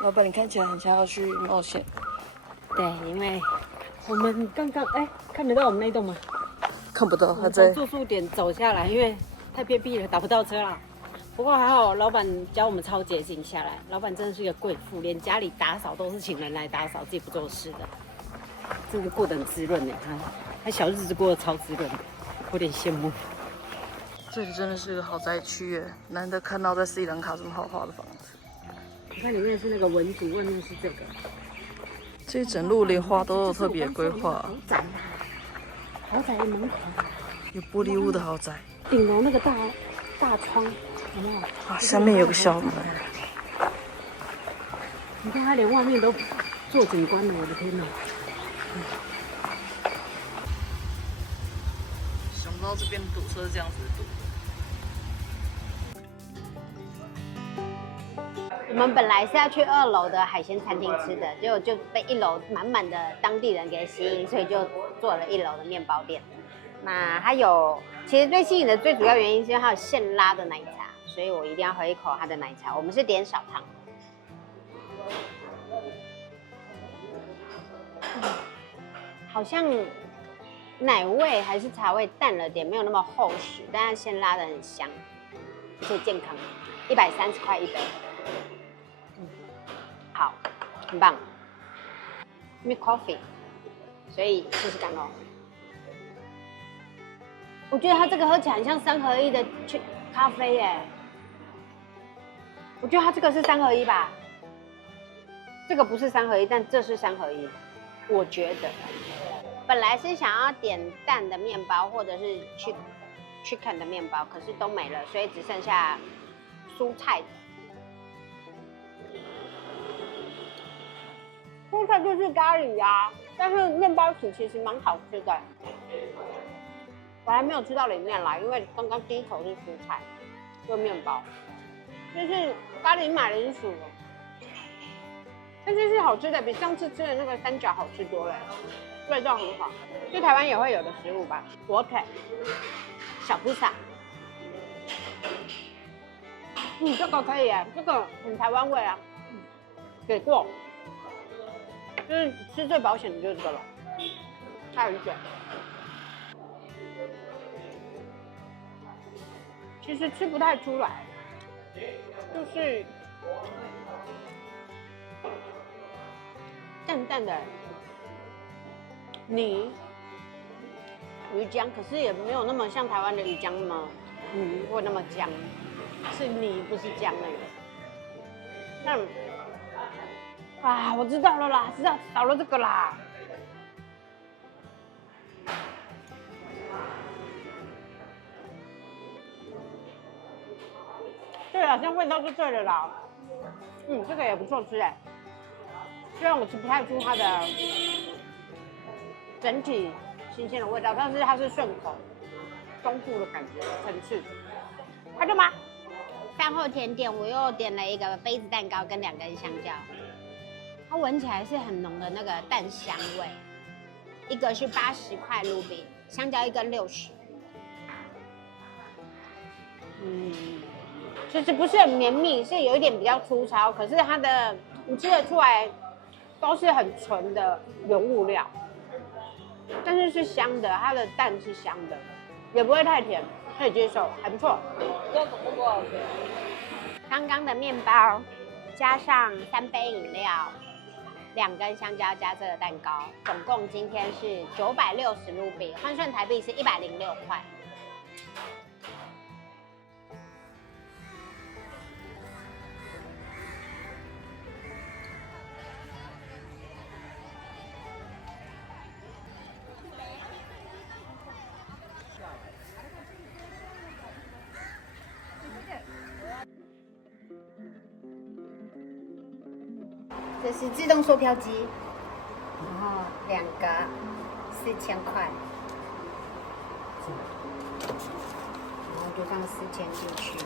老板，你看起来很像要去冒险。对，因为我们刚刚看得到我们那栋吗？看不到，他从在住宿点走下来，因为太偏僻了，打不到车啦。不过还好，老板教我们超捷径下来。老板真的是一个贵妇，连家里打扫都是请人来打扫，自己不做事的，真的过得很滋润呢。他小日子过得超滋润，有点羡慕。这里真的是个豪宅区耶，难得看到在斯里兰卡这么豪华的房子。你看里面是那个文组，外面是这个。这一整路连花都有特别规划，豪宅的门口有玻璃屋的豪宅，顶楼那个大窗，有没有？啊，下面有个小门。你看它连外面都做景观了，我的天哪！想不到这边堵车这样子堵。我们本来是要去2楼的海鲜餐厅吃的，结果就被1楼满满的当地人给吸引，所以就做了1楼的面包店。那它有，其实最吸引的最主要原因是因为它有现拉的奶茶，所以我一定要喝一口它的奶茶。我们是点少糖。好像奶味还是茶味淡了点，没有那么厚实，但它现拉的很香，而且健康，130块1杯。好，很棒 ，Milk Coffee， 所以试试看咯。我觉得它这个喝起来很像3合1的咖啡耶。我觉得它这个是3合1吧，这个不是3合1，但这是3合1。我觉得，本来是想要点蛋的面包或者是chicken 的面包，可是都没了，所以只剩下蔬菜的。蔬菜就是咖喱啊，但是面包体其实蛮好吃的。我还没有吃到里面来，因为刚刚第一口是蔬菜，跟面包，就是咖喱马铃薯，但是是好吃的，比上次吃的那个三角好吃多了，味道很好。就台湾也会有的食物吧，火腿、小披萨。这个可以耶，这个很台湾味啊，给过。就是吃最保险的就是这个了，它很卷。其实吃不太出来，就是淡淡的泥鱼浆，可是也没有那么像台湾的鱼浆那么或那么浆，是泥不是浆而已。但啊，我知道了啦，知道少了这个啦。对了，这味道就对了啦。这个也不错吃哎。虽然我吃不太出它的整体新鲜的味道，但是它是顺口、丰富的感觉，层次。开动吗？饭后甜点我又点了一个杯子蛋糕跟2根香蕉。它闻起来是很浓的那个蛋香味，一个是80块卢比，香蕉1根60。其实不是很绵密，是有一点比较粗糙，可是它的你吃得出来都是很纯的原物料，但是是香的，它的蛋是香的，也不会太甜，可以接受，还不错。这个不好吃。刚刚的面包加上3杯饮料。2根香蕉加这个蛋糕，总共今天是960卢比，换算台币是106块。这是自动售票机，然后2个4000块，然后就这样4000进去。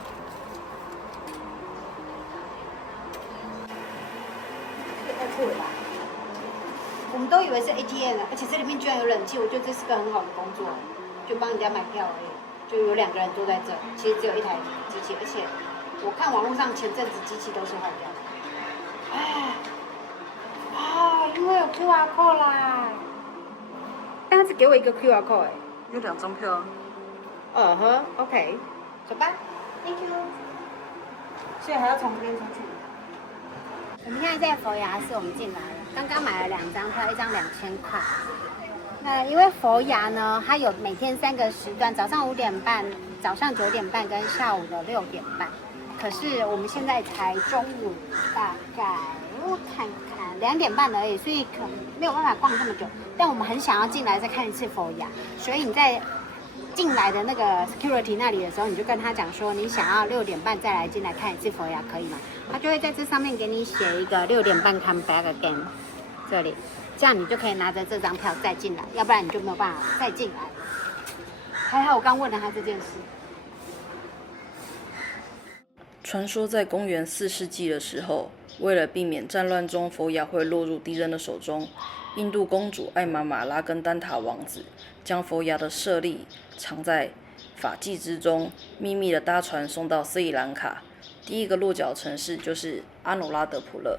这个太酷了吧！我们都以为是 ATM 了，而且这里面居然有冷气，我觉得这是个很好的工作，就帮人家买票而已，就有2个人坐在这，其实只有1台机器，而且我看网络上前阵子机器都是坏掉的，唉。QR code 啦。但他只给我一个 QR code 哎。有2张票啊。呵 ，OK， 走吧 ，Thank you。所以还要从这边出去。我们现在在佛牙寺，我们进来了，刚刚买了2张票，一张2000块。因为佛牙呢，它有每天3个时段，早上5点半、早上9点半跟下午的6点半。可是我们现在才中午，大概我看看2点半而已，所以可能没有办法逛这么久。但我们很想要进来再看一次佛牙，所以你在进来的那个 security 那里的时候，你就跟他讲说，你想要6点半再来进来看一次佛牙，可以吗？他就会在这上面给你写一个6点半 come back again， 这里，这样你就可以拿着这张票再进来，要不然你就没有办法再进来。还好我刚问了他这件事。传说在公元4世纪的时候，为了避免战乱中佛牙会落入敌人的手中，印度公主艾玛马拉跟丹塔王子将佛牙的舍利藏在法器之中，秘密的搭船送到斯里兰卡。第一个落脚城市就是阿努拉德普勒。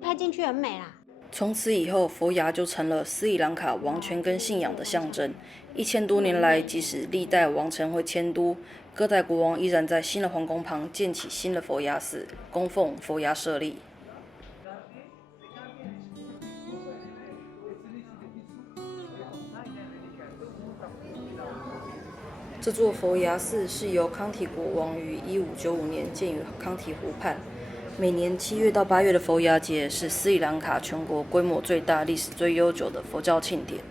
拍进去很美啦。从此以后，佛牙就成了斯里兰卡王权跟信仰的象征。1000多年来，即使历代王臣会迁都，各代国王依然在新的皇宫旁建起新的佛牙寺，供奉佛牙舍利。这座佛牙寺是由康提国王于1595年建于康提湖畔。每年7月到8月的佛牙节是斯里兰卡全国规模最大、历史最悠久的佛教庆典，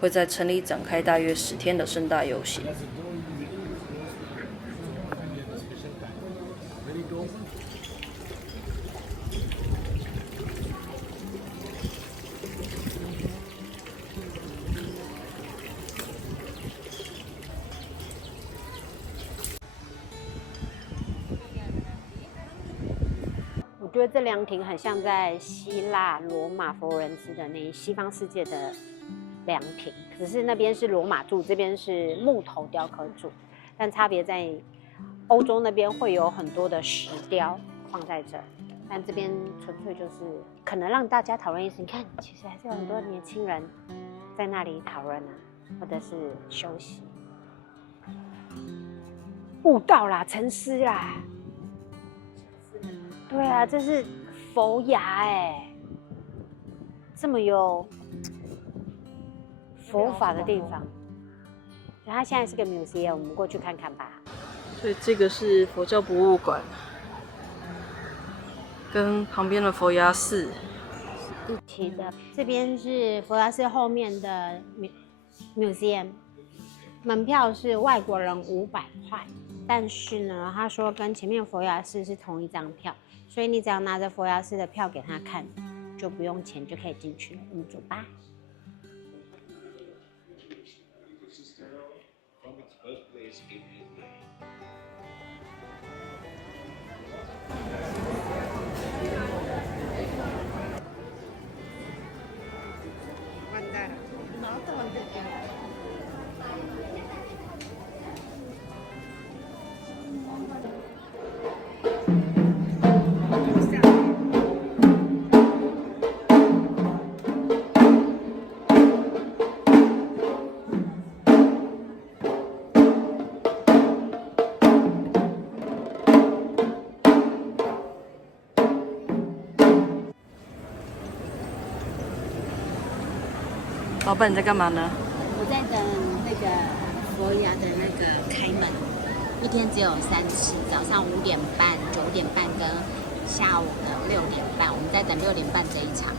会在城里展开大约10天的盛大游行。我觉得这凉亭很像在希腊罗马佛罗伦斯的那西方世界的凉亭，只是那边是罗马柱，这边是木头雕刻柱，但差别在欧洲那边会有很多的石雕放在这儿，但这边纯粹就是可能让大家讨论意思。你看，其实还是有很多年轻人在那里讨论啊，或者是休息。悟道啦，沉思啦。对啊，这是佛牙哎，这么有佛法的地方。它现在是个 museum， 我们过去看看吧。所以这个是佛教博物馆，跟旁边的佛牙寺一起的。这边是佛牙寺后面的 museum， 门票是外国人500块，但是呢，他说跟前面佛牙寺是同一张票。所以你只要拿着佛牙寺的票给他看，就不用钱就可以进去了。我们走吧。完蛋了，哪这么多？老板你在干嘛呢？我在等那个佛牙的那个开门，一天只有3次，早上5点半、9点半跟下午的6点半。我们在等6点半这一场，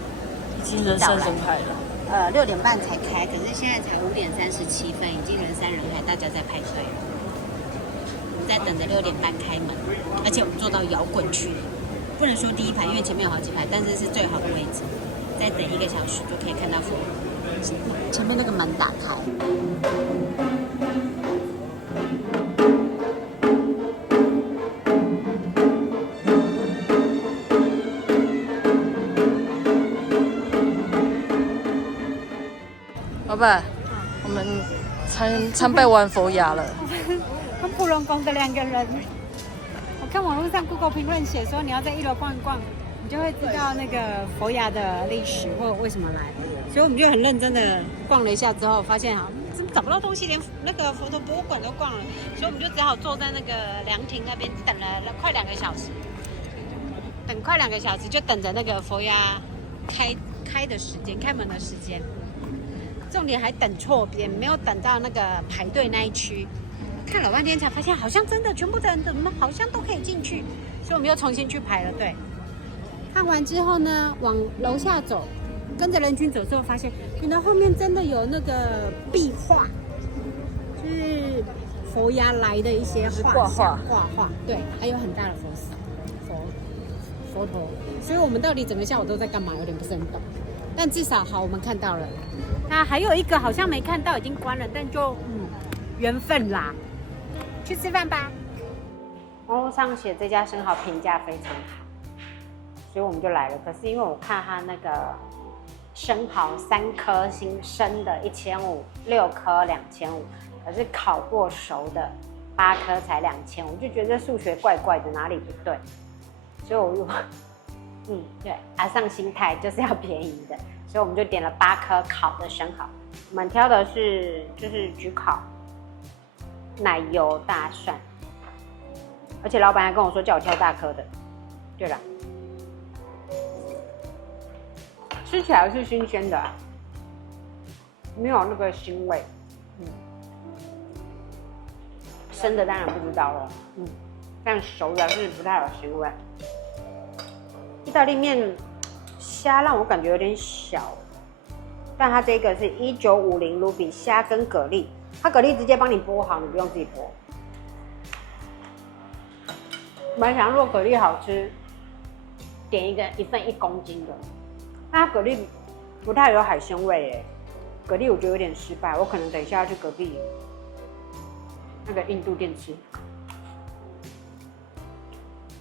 已经人山人海了。 6点半才开，可是现在才5点37分，已经人山人海，大家在排队了。我们在等着6点半开门，而且我们坐到摇滚区，不能说第一排，因为前面有好几排，但是是最好的位置。再等1个小时就可以看到佛牙。前面那个门打开。老板，我们参拜完佛牙了。跟普龙宫的2个人，我看网络上 Google 评论写说，你要在1楼逛一逛，你就会知道那个佛牙的历史或为什么来。所以我们就很认真的逛了一下之后，发现怎么找不到东西，连那个佛陀博物馆都逛了，所以我们就只好坐在那个凉亭那边等了快2个小时，等快2个小时就等着那个佛牙开的时间，开门的时间。重点还等错边，没有等到那个排队那一区，看老半天才发现好像真的全部的人怎么好像都可以进去，所以我们又重新去排了队。看完之后呢，往楼下走，跟着人群走之后，发现原来后面真的有那个壁画，就是佛牙来的一些画画，对，还有很大的佛头，所以我们到底整个下午都在干嘛，有点不是很懂。但至少好，我们看到了。那还有一个好像没看到，已经关了，但就缘分啦。去吃饭吧。网络上写这家生蚝评价非常好，所以我们就来了。可是因为我看它那个生蚝3颗星生的1500，6颗2500，可是烤过熟的8颗才2000，我就觉得数学怪怪的，哪里不对？所以我就对，阿上心态就是要便宜的，所以我们就点了8颗烤的生蚝。我们挑的是就是焗烤，奶油大蒜，而且老板还跟我说叫我挑大颗的。对了，吃起来是新鲜的，没有那个腥味。生的当然不知道了，但熟的是不太有腥味。意大利面虾让我感觉有点小，但它这个是1950卢比虾跟蛤蜊，它蛤蜊直接帮你剥好，你不用自己剥。我本来想如果蛤蜊好吃，点一份1公斤的，但它蛤蜊不太有海鲜味耶，蛤蜊我觉得有点失败，我可能等一下要去隔壁那个印度店吃。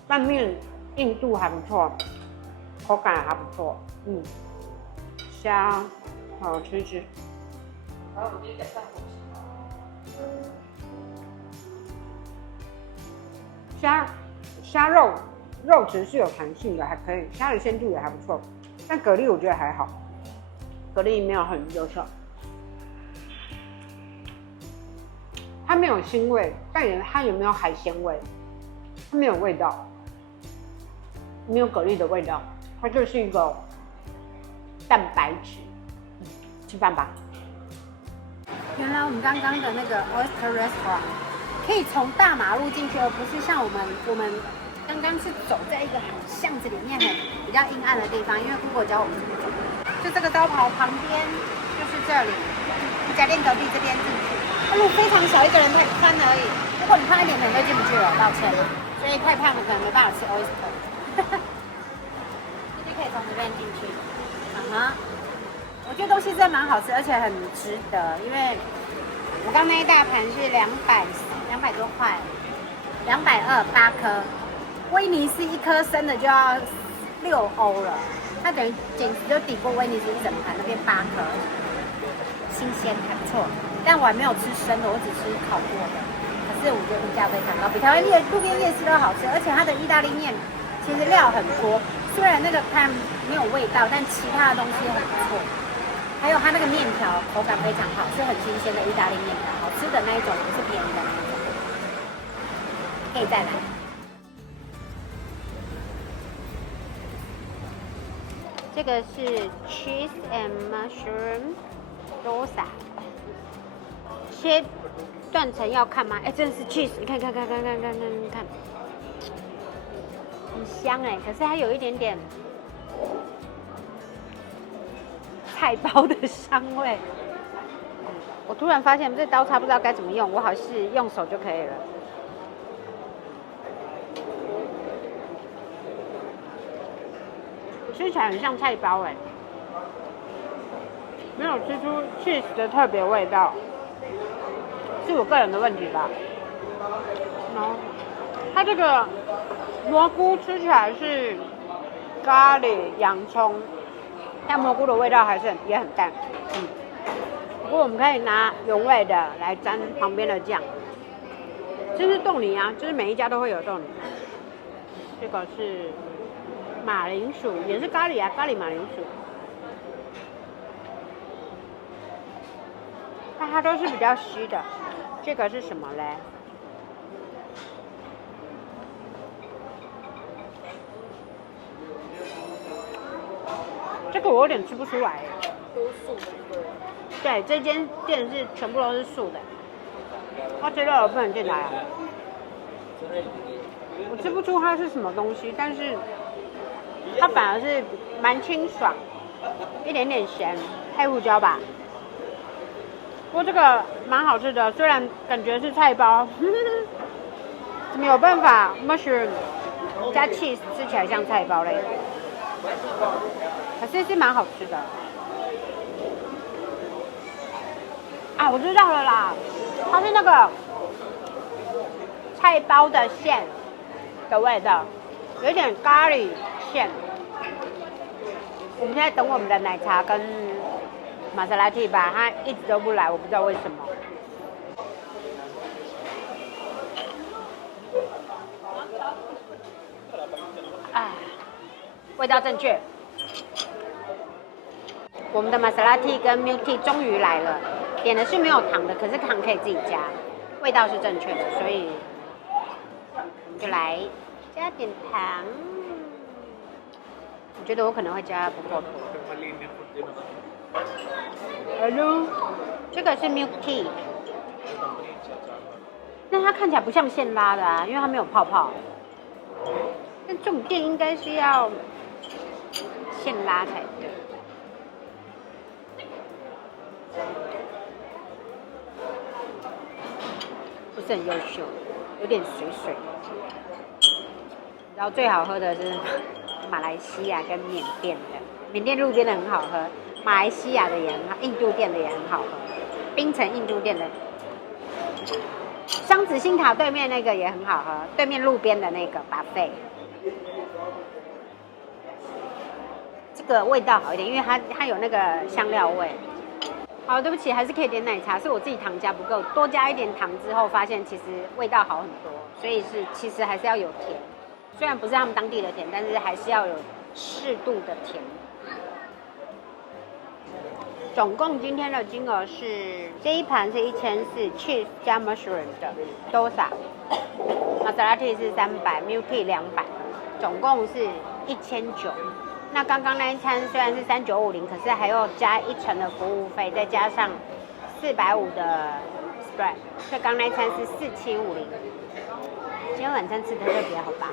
拌面硬度还不错，口感还不错，虾好吃一吃。虾肉质是有弹性的，还可以，虾的鲜度也还不错。但蛤蜊我觉得还好，蛤蜊没有很优秀，它没有腥味，但它也没有海鲜味，它没有味道。没有蛤蜊的味道，它就是一个蛋白质。吃饭吧。原来我们刚刚的那个 Oyster Restaurant 可以从大马路进去，而不是像我们刚刚是走在一个巷子里面比较阴暗的地方，因为 Google 教我们怎么走。就这个招牌旁边就是这里，一家店隔壁这边进去。路非常小，一个人太宽而已。如果你胖一点，可能就进不去了，抱歉。所以太胖的可能没办法吃 Oyster。就可以从这边进去，我觉得东西真的蛮好吃，而且很值得。因为我刚那一大盘是200多块，220 8颗，威尼斯1颗生的就要6欧了，它等于简直就抵过威尼斯一整盘那边8颗，新鲜还不错。但我还没有吃生的，我只吃烤过的。可是我觉得评价非常高，比台湾路边夜市都好吃，而且它的意大利面其实料很多，虽然那个汤没有味道，但其他的东西很不错。还有它那个面条口感非常好，是很新鲜的意大利面条，好吃的那一种，不是便宜的那一种。可以再来。这个是 cheese and mushroom dosa， 切断层要看吗？真的是 cheese， 你看，很香可是它有一点点菜包的香味。我突然发现这刀叉不知道该怎么用，我好像是用手就可以了。吃起来很像菜包没有吃出 cheese 的特别味道，是我个人的问题吧。然后它这个蘑菇吃起来是咖喱洋葱，但蘑菇的味道也很淡。不过我们可以拿原味的来沾旁边的酱。这是豆泥啊，就是每一家都会有豆泥。这个是马铃薯，也是咖喱啊，咖喱马铃薯。那它都是比较稀的。这个是什么嘞？这个我有点吃不出来。都素食的。对，这间店是全部都是素的。这肉我不能进来啊。我吃不出它是什么东西，但是它反而是蛮清爽，一点点咸，黑胡椒吧。不过这个蛮好吃的，虽然感觉是菜包，怎么有办法 mushroom 加 cheese 吃起来像菜包嘞？可是是蛮好吃的。啊，我知道了啦，它是那个菜包的馅的味道，有点咖喱馅。我们现在等我们的奶茶跟玛莎拉蒂吧，它一直都不来，我不知道为什么。啊，味道正确。我们的玛莎拉蒂跟 milk tea 终于来了，点的是没有糖的，可是糖可以自己加，味道是正确的，所以我们就来加点糖。我觉得我可能会加不够多。Hello， 这个是 milk tea， 那它看起来不像现拉的啊，因为它没有泡泡。但这种店应该是要现拉才对。不是很优秀，有点水水。然后最好喝的是马来西亚跟缅甸的，缅甸路边的很好喝，马来西亚的也很好，印度店的也很好喝，槟城印度店的，双子星塔对面那个也很好喝，对面路边的那个buffet，这个味道好一点，因为它有那个香料味。好，对不起，还是可以点奶茶，是我自己糖加不够，多加一点糖之后，发现其实味道好很多，所以其实还是要有甜，虽然不是他们当地的甜，但是还是要有适度的甜。总共今天的金额是这一盘是1400 cheese 加 mushroom 的 dosa， 玛莎拉蒂是300 milk tea 200，总共是1900。那刚刚那一餐虽然是3950，可是还要加1成的服务费，再加上450的 spread， 所以刚那一餐是4750。今天晚餐吃的特别好吧？